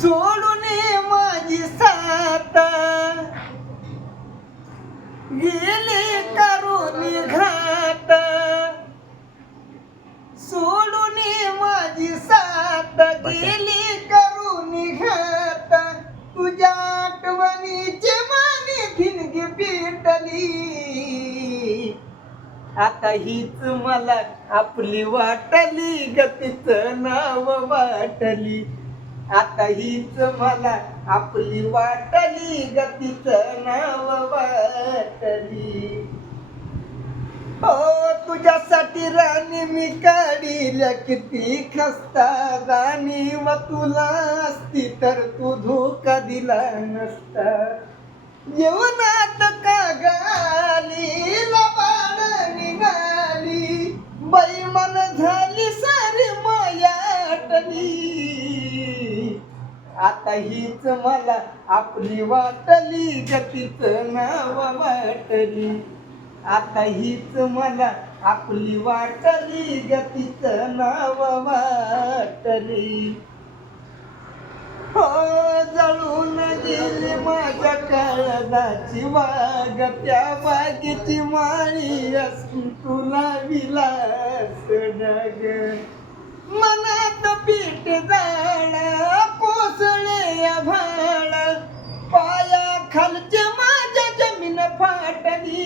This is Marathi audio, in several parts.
सोडून माझी साथ गेली करून घात, सोडून माझी साथ गेली करून घात, तुझ्या आठवणीचे माने धिनगी पेटली. आता हीच मला आपली वाटली गतीच नाव वाटली. आता हीच मला आपली वाटली गतीच नाव वाटली. हो तुझ्यासाठी राणी मी काढिल्या किती खस्ता राणी, व तुला असती तर तू धोका दिला नसता. जीवनात का गाली लबाड निघाली, बैमान झाली सारी मायाटली. आता हीच मला आपली वाटली गतीच नाव वाटली. आता हीच मला आपली वाटली गतीच नाव वाटली. हो जळून गेली माझ्या काळजाची वाग, त्या बागेची माळी असून तुला विलास डाग. मनात पीठ जाळ कोसळे भाळ, पाया खालची माझ्या जमीन फाटली.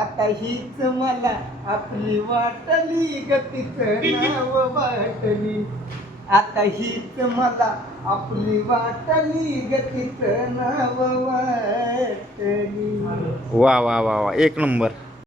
आता हीच मला आपली वाटली गतीच नाव वाटली. आता हीच मला आपली वाटली गतीच नाव वाटली. वा वा वा वा, एक नंबर.